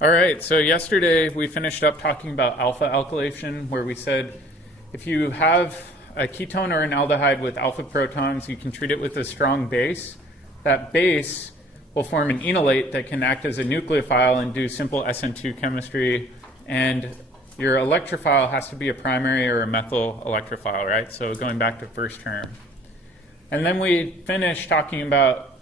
All right, so yesterday we finished up talking about alpha alkylation, where we said if you have a ketone or an aldehyde with alpha protons, you can treat it with a strong base. That base will form an enolate that can act as a nucleophile and do simple SN2 chemistry, and your electrophile has to be a primary or a methyl electrophile, right? So going back to first term. And then we finished talking about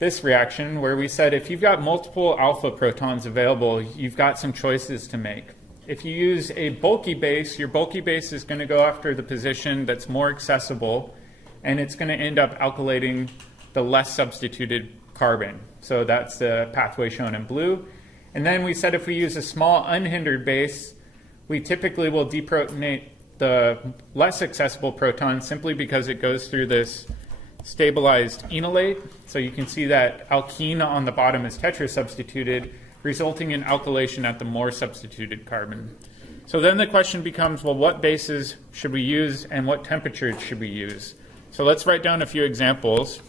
this reaction where we said if you've got multiple alpha protons available, you've got some choices to make. If you use a bulky base, your bulky base is going to go after the position that's more accessible, and it's going to end up alkylating the less substituted carbon. So that's the pathway shown in blue. And then we said if we use a small unhindered base, we typically will deprotonate the less accessible proton simply because it goes through this stabilized enolate. So you can see that alkene on the bottom is tetrasubstituted, resulting in alkylation at the more substituted carbon. So then the question becomes, well, what bases should we use and what temperatures should we use? So let's write down a few examples.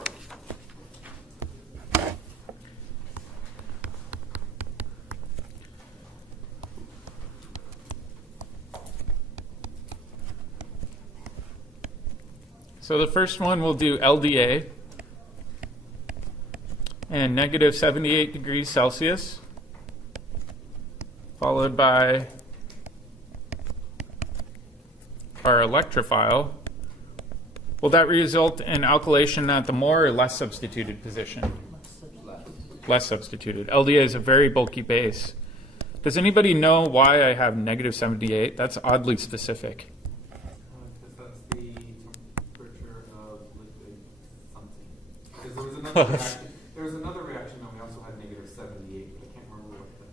So the first one we'll do LDA and negative 78 degrees Celsius, followed by our electrophile. Will that result in alkylation at the more or less substituted position? Less substituted. LDA is a very bulky base. Does anybody know why I have negative 78? That's oddly specific. There was another reaction that we also had negative 78, but I can't remember what the...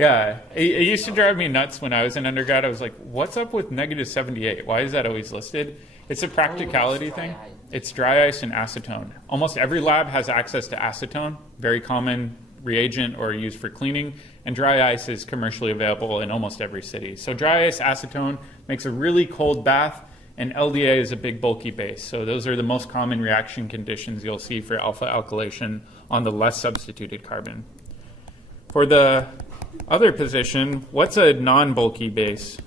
Yeah, it used to drive me nuts when I was in undergrad. I was like, what's up with negative 78? Why is that always listed? It's a practicality thing. It's dry ice and acetone. Almost every lab has access to acetone, very common reagent or used for cleaning, and dry ice is commercially available in almost every city. So dry ice acetone makes a really cold bath, and LDA is a big bulky base. So those are the most common reaction conditions you'll see for alpha alkylation on the less substituted carbon. For the other position, what's a non-bulky base?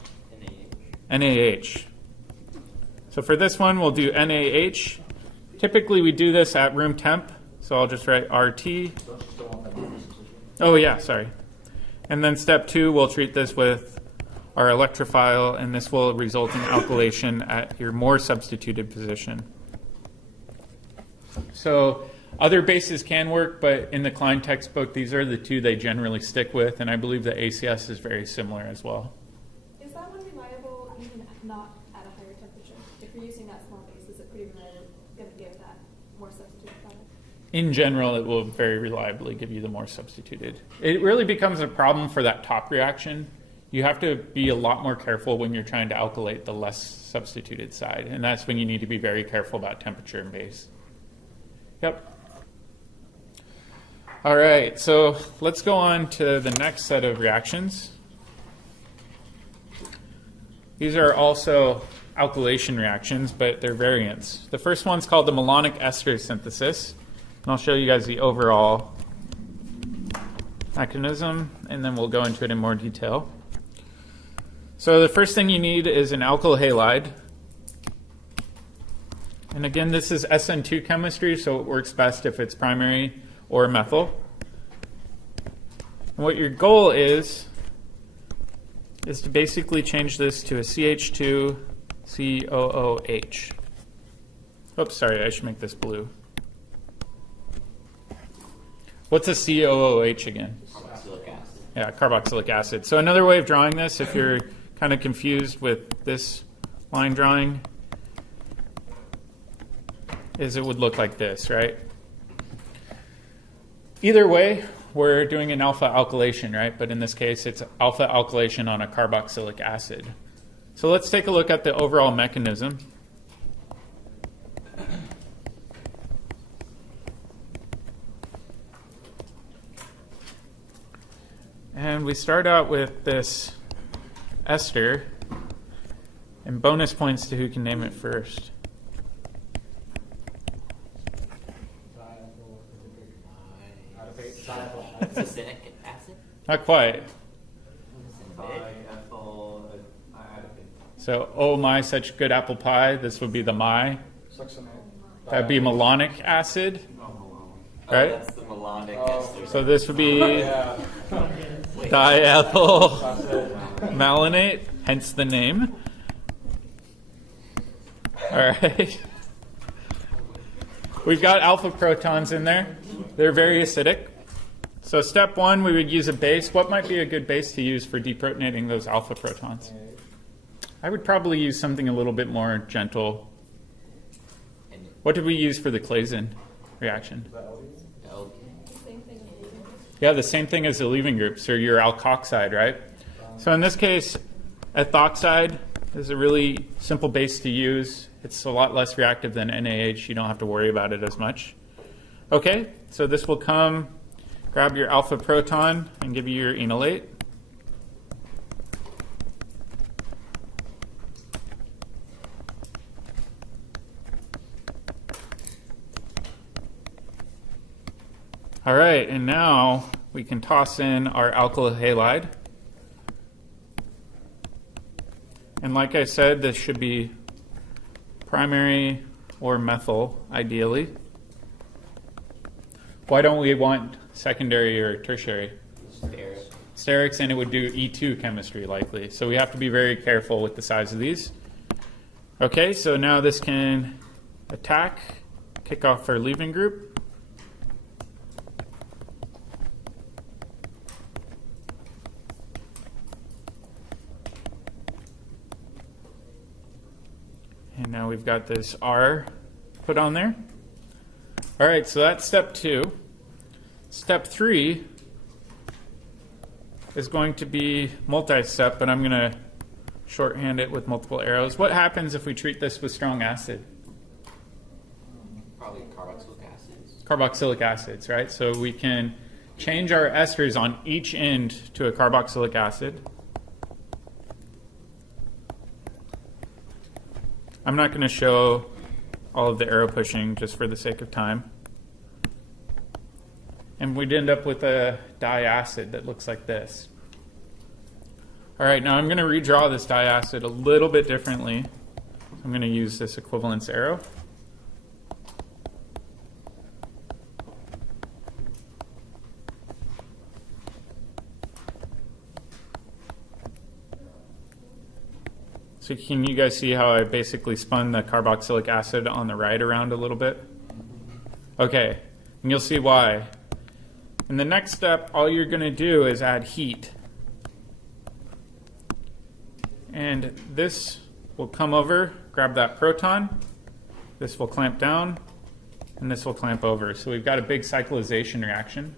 NaH. So for this one, we'll do NaH. Typically, we do this at room temp. So I'll just write RT. Oh, yeah, sorry. And then step 2, we'll treat this with our electrophile, and this will result in alkylation at your more substituted position. So other bases can work, but in the Klein textbook, these are the two they generally stick with, and I believe the ACS is very similar as well. Is that one reliable even not at a higher temperature? If you're using that small base, is it pretty reliable going to give that more substituted product? In general, it will very reliably give you the more substituted. It really becomes a problem for that top reaction. You have to be a lot more careful when you're trying to alkylate the less substituted side, and that's when you need to be very careful about temperature and base. Yep. All right, so let's go on to the next set of reactions. These are also alkylation reactions, but they're variants. The first one's called the Malonic Ester synthesis, and I'll show you guys the overall mechanism, and then we'll go into it in more detail. So the first thing you need is an alkyl halide. And again, this is SN2 chemistry, so it works best if it's primary or methyl. And what your goal is to basically change this to a CH2COOH. Oops, sorry, I should make this blue. What's a COOH again? Carboxylic acid. Yeah, carboxylic acid. So another way of drawing this, if you're kind of confused with this line drawing, is it would look like this, right? Either way, we're doing an alpha alkylation, right? But in this case, it's alpha alkylation on a carboxylic acid. So let's take a look at the overall mechanism. And we start out with this ester, and bonus points to who can name it first. Succinic acid? Not quite. Diethyl adipic. So, oh my, such good apple pie. This would be the my. That'd be malonic acid, right? Oh, that's the Malonic Ester. So this would be diethyl malonate, hence the name. All right. We've got alpha protons in there. They're very acidic. So step one, we would use a base. What might be a good base to use for deprotonating those alpha protons? I would probably use something a little bit more gentle. What did we use for the Claisen reaction? Same thing. Yeah, the same thing as the leaving group, so your alkoxide, right? So in this case, ethoxide is a really simple base to use. It's a lot less reactive than NaH. You don't have to worry about it as much. Okay, so this will come, grab your alpha proton and give you your enolate. All right, and now we can toss in our alkyl halide. And like I said, this should be primary or methyl, ideally. Why don't we want secondary or tertiary? Sterics, and it would do E2 chemistry likely. So we have to be very careful with the size of these. Okay, so now this can attack, kick off our leaving group. And now we've got this R put on there. All right, so that's step 2. Step 3 is going to be multi-step, but I'm going to shorthand it with multiple arrows. What happens if we treat this with strong acid? Probably carboxylic acids. Carboxylic acids, right? So we can change our esters on each end to a carboxylic acid. I'm not going to show all of the arrow pushing just for the sake of time. And we'd end up with a diacid that looks like this. All right, now I'm going to redraw this diacid a little bit differently. I'm going to use this equivalence arrow. So can you guys see how I basically spun the carboxylic acid on the right around a little bit? Okay, and you'll see why. In the next step, all you're going to do is add heat. And this will come over, grab that proton. This will clamp down, and this will clamp over. So we've got a big cyclization reaction.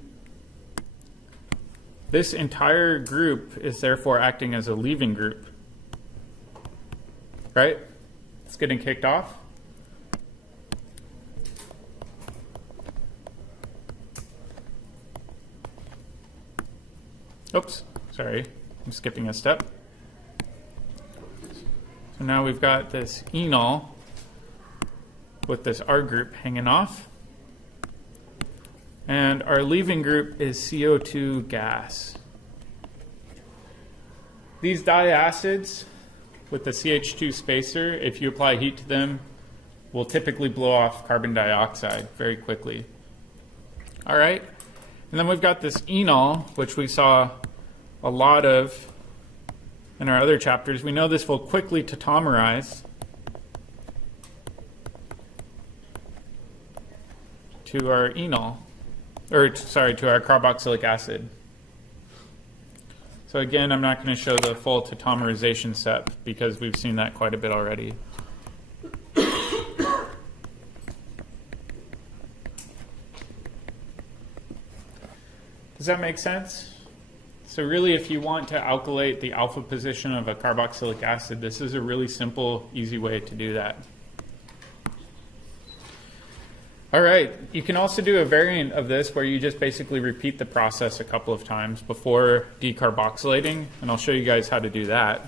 This entire group is therefore acting as a leaving group. Right? It's getting kicked off. Oops, sorry, I'm skipping a step. So now we've got this enol with this R group hanging off. And our leaving group is CO2 gas. These diacids with the CH2 spacer, if you apply heat to them, will typically blow off carbon dioxide very quickly. All right, and then we've got this enol, which we saw a lot of in our other chapters. We know this will quickly tautomerize to our enol, or sorry, to our carboxylic acid. So again, I'm not going to show the full tautomerization step because we've seen that quite a bit already. Does that make sense? So really, if you want to alkylate the alpha position of a carboxylic acid, this is a really simple, easy way to do that. All right, you can also do a variant of this where you just basically repeat the process a couple of times before decarboxylating, and I'll show you guys how to do that.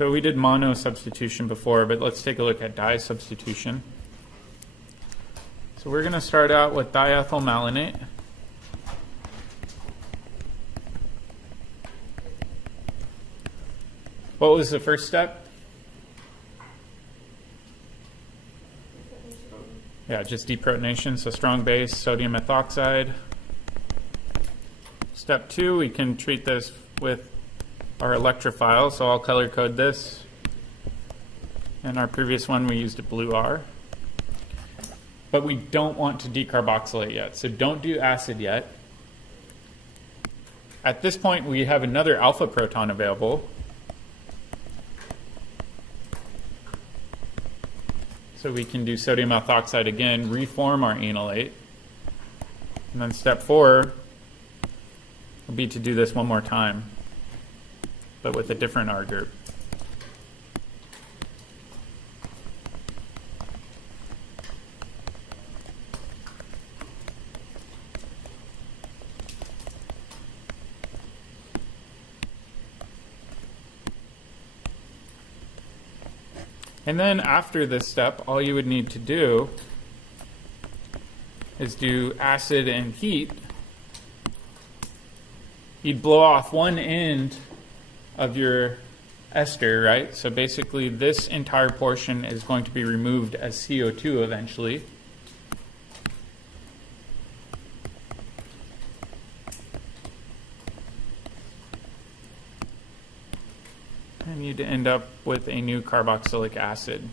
So we did mono substitution before, but let's take a look at di substitution. So we're going to start out with diethyl malonate. What was the first step? Yeah, just deprotonation, so strong base, sodium methoxide. Step 2, we can treat this with our electrophile, so I'll color code this. In our previous one, we used a blue R. But we don't want to decarboxylate yet, so don't do acid yet. At this point, we have another alpha proton available. So we can do sodium methoxide again, reform our enolate. And then step 4 will be to do this one more time, but with a different R group. And then after this step, all you would need to do is do acid and heat. You'd blow off one end of your ester, right? So basically this entire portion is going to be removed as CO2 eventually. And you'd end up with a new carboxylic acid.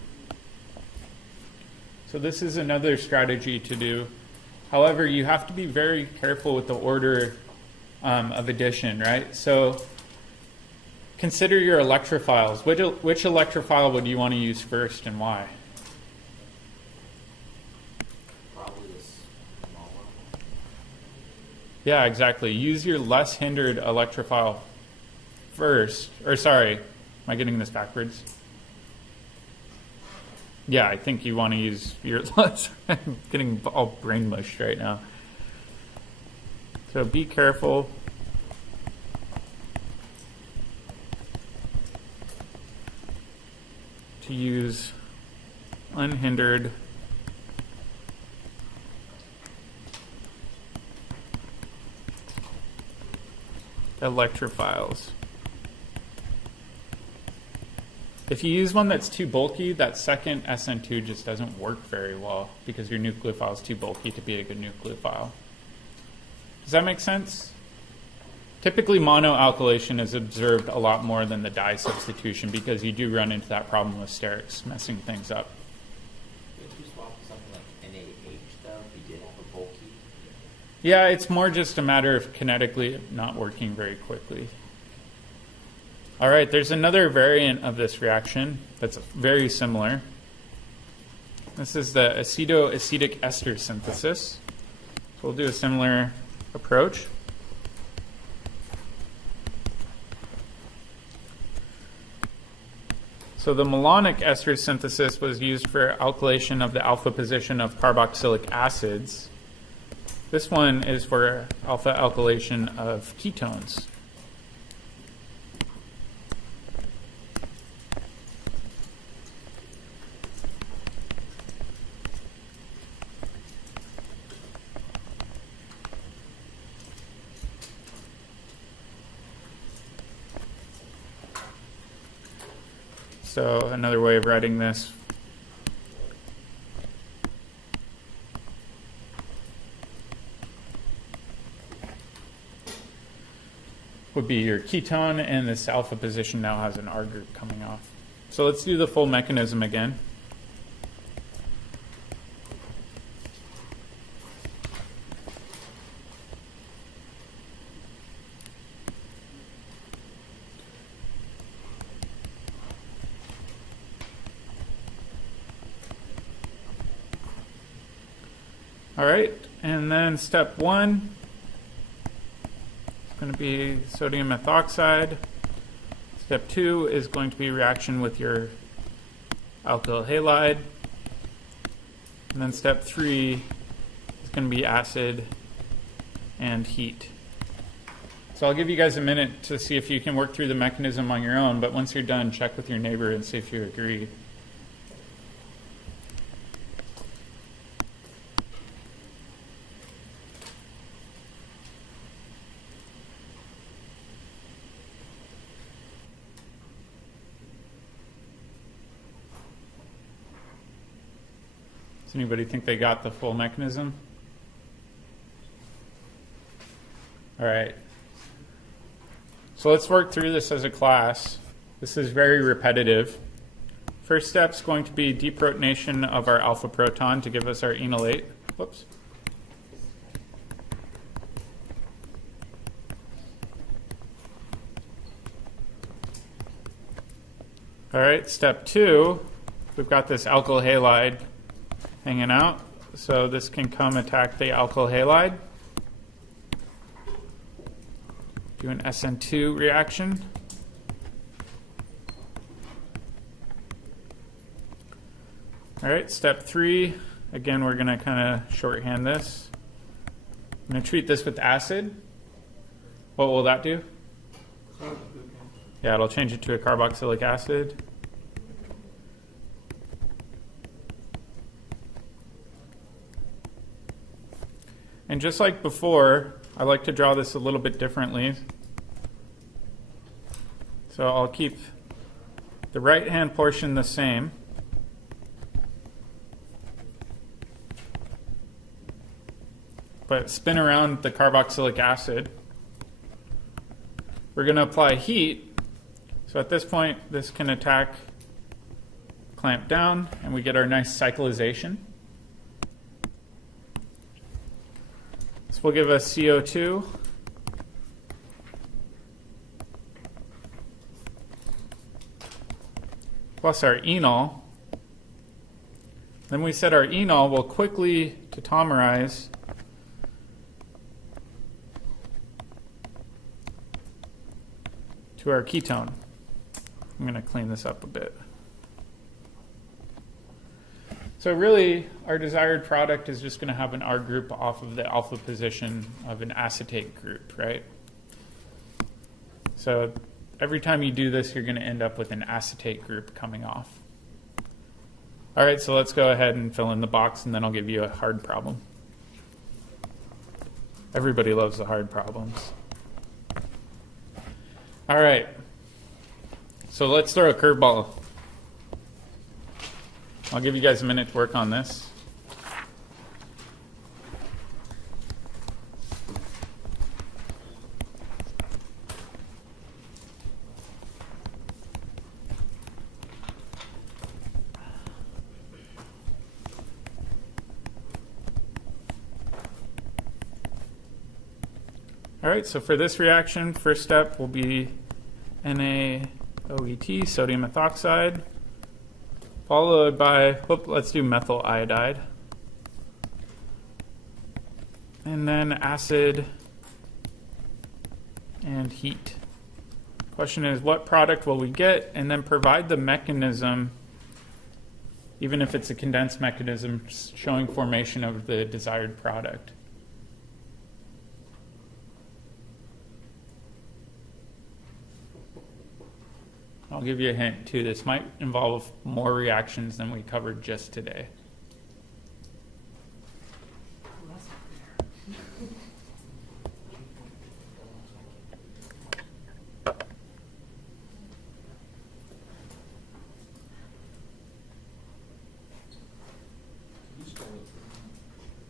So this is another strategy to do. However, you have to be very careful with the order of addition, right? So consider your electrophiles. Which electrophile would you want to use first and why? Probably this small one. Yeah, exactly. Use your less hindered electrophile first. Or sorry, am I getting this backwards? Yeah, I think you want to use your less. I'm getting all brain mushed right now. So be careful. To use unhindered electrophiles. If you use one that's too bulky, that second SN2 just doesn't work very well because your nucleophile is too bulky to be a good nucleophile. Does that make sense? Typically, monoalkylation is observed a lot more than the di substitution because you do run into that problem with sterics messing things up. Would you swap with something like NaH though if you did have a bulky? Yeah, it's more just a matter of kinetically not working very quickly. All right, there's another variant of this reaction that's very similar. This is the acetoacetic ester synthesis. So we'll do a similar approach. So the malonic ester synthesis was used for alkylation of the alpha position of carboxylic acids. This one is for alpha alkylation of ketones. So another way of writing this would be your ketone, and this alpha position now has an R group coming off. So let's do the full mechanism again. All right, and then step 1 is going to be sodium methoxide. Step 2 is going to be reaction with your alkyl halide. And then step 3 is going to be acid and heat. So I'll give you guys a minute to see if you can work through the mechanism on your own, but once you're done, check with your neighbor and see if you agree. Does anybody think they got the full mechanism? All right. So let's work through this as a class. This is very repetitive. First step is going to be deprotonation of our alpha proton to give us our enolate. Whoops. All right, step 2, we've got this alkyl halide hanging out. So this can come attack the alkyl halide. Do an SN2 reaction. All right, step 3. Again, we're going to kind of shorthand this. I'm going to treat this with acid. What will that do? Yeah, it'll change it to a carboxylic acid. And just like before, I like to draw this a little bit differently. So I'll keep the right-hand portion the same. But spin around the carboxylic acid. We're going to apply heat. So at this point, this can attack, clamp down, and we get our nice cyclization. This will give us CO2. Plus our enol. Then we said our enol will quickly tautomerize to our ketone. I'm going to clean this up a bit. So really, our desired product is just going to have an R group off of the alpha position of an acetate group, right? So every time you do this, you're going to end up with an acetate group coming off. All right, so let's go ahead and fill in the box, and then I'll give you a hard problem. Everybody loves the hard problems. All right, so let's throw a curveball. I'll give you guys a minute to work on this. All right, so for this reaction, first step will be NaOET, sodium ethoxide, followed by, let's do methyl iodide, and then acid and heat. Question is, what product will we get? And then provide the mechanism, even if it's a condensed mechanism, showing formation of the desired product. I'll give you a hint too. This might involve more reactions than we covered just today.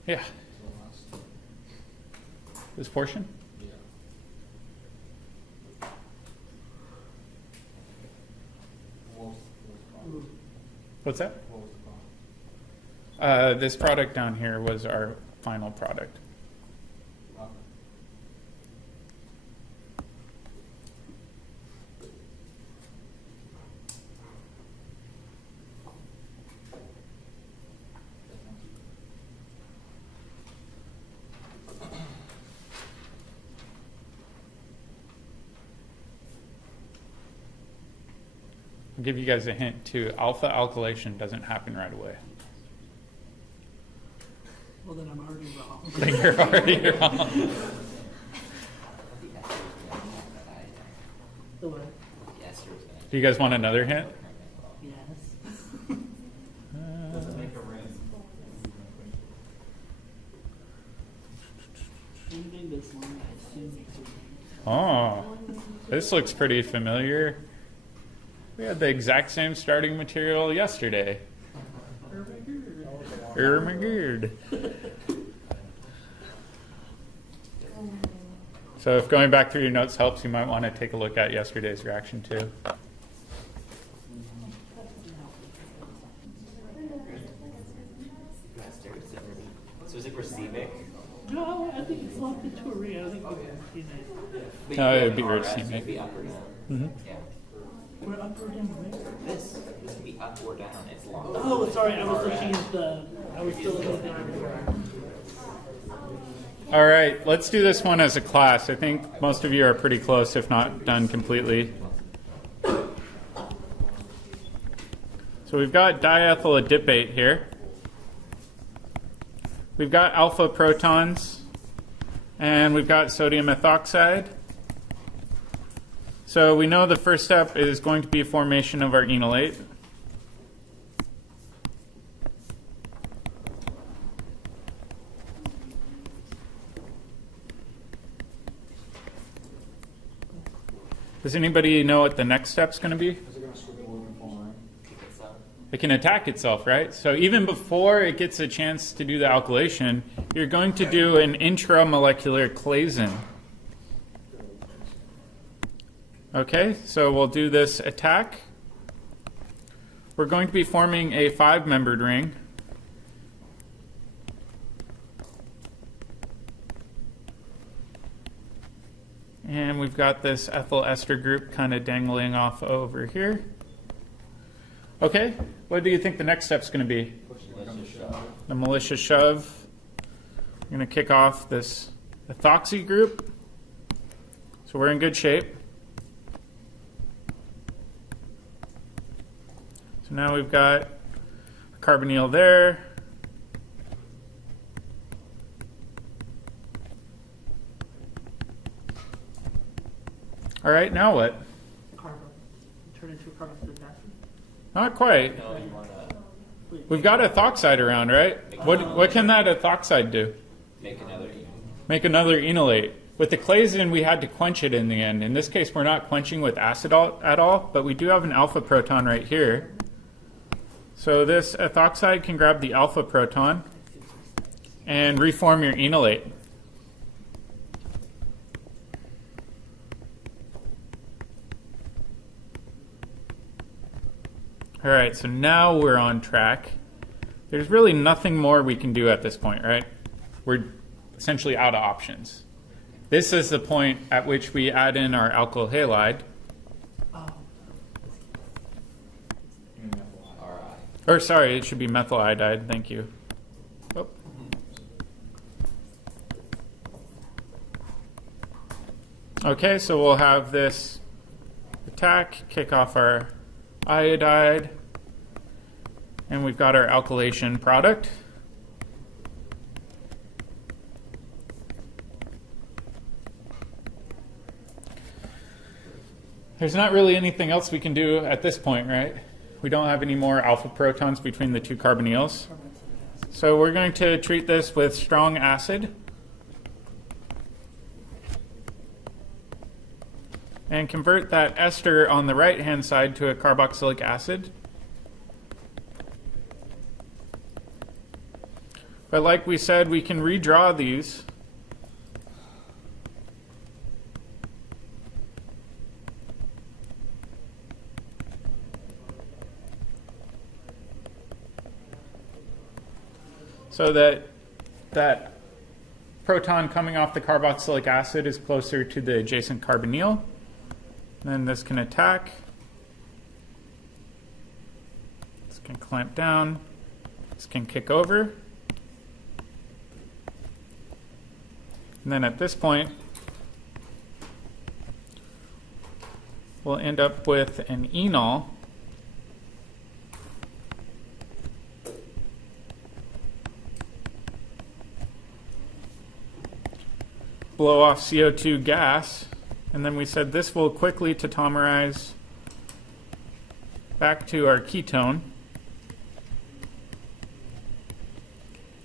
Yeah. This portion? What's that? This product down here was our final product. I'll give you guys a hint too. Alpha alkylation doesn't happen right away. Well, then I'm already wrong. Then you're already wrong. Do you guys want another hint? Yes. Does it make a ring? Anything this long, I assume it's a ring. Oh, this looks pretty familiar. We had the exact same starting material yesterday. Ermagerd. So if going back through your notes helps, you might want to take a look at yesterday's reaction too. So is it racemic? No, I think it's locked into a ring. I think it's nice. No, it would be RS racemic. would be up or down. Mm-hmm. Yeah. We're up or down, right? This would be up or down. It's locked. Oh, sorry. I was looking at the. I was still looking at the before. All right, let's do this one as a class. I think most of you are pretty close, if not done completely. So we've got diethyl adipate here. We've got alpha protons, and we've got sodium ethoxide. So we know the first step is going to be formation of our enolate. Does anybody know what the next step's going to be? Is it going to switch over and form? It can attack itself, right? So even before it gets a chance to do the alkylation, you're going to do an intramolecular clason. Okay, so we'll do this attack. We're going to be forming a 5-membered ring. And we've got this ethyl ester group kind of dangling off over here. Okay, what do you think the next step's going to be? The malicious shove. We're going to kick off this ethoxy group. So we're in good shape. So now we've got a carbonyl there. All right, now what? Carbon. Turn into a carboxylic acid. Not quite. No, you want to We've got ethoxide around, right? What can that ethoxide do? make another even. Make another enolate. With the clason, we had to quench it in the end. In this case, we're not quenching with acid at all, but we do have an alpha proton right here. So this ethoxide can grab the alpha proton and reform your enolate. All right, so now we're on track. There's really nothing more we can do at this point, right? We're essentially out of options. This is the point at which we add in our alkyl halide. Oh. RI. Or sorry, it should be methyl iodide. Thank you. Oh. Okay, so we'll have this attack, kick off our iodide, and we've got our alkylation product. There's not really anything else we can do at this point, right? We don't have any more alpha protons between the two carbonyls. So we're going to treat this with strong acid and convert that ester on the right-hand side to a carboxylic acid. But like we said, we can redraw these. So that proton coming off the carboxylic acid is closer to the adjacent carbonyl. Then this can attack. This can clamp down. This can kick over. And then at this point, we'll end up with an enol. Blow off CO2 gas, and then we said this will quickly tautomerize back to our ketone.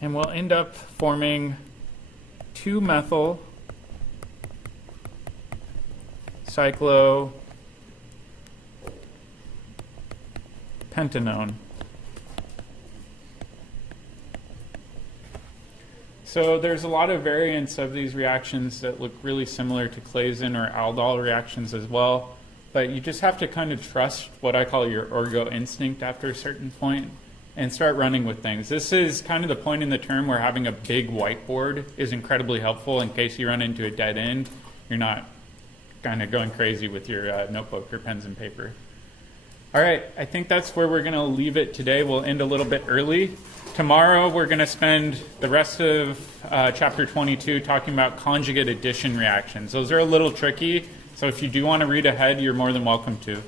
And we'll end up forming 2-methyl cyclopentanone. So there's a lot of variants of these reactions that look really similar to Claisen or aldol reactions as well, but you just have to kind of trust what I call your orgo instinct after a certain point and start running with things. This is kind of the point in the term where having a big whiteboard is incredibly helpful in case you run into a dead end. You're not kind of going crazy with your notebook or pens and paper. All right, I think that's where we're going to leave it today. We'll end a little bit early. Tomorrow we're going to spend the rest of chapter 22 talking about conjugate addition reactions. Those are a little tricky, so if you do want to read ahead, you're more than welcome to.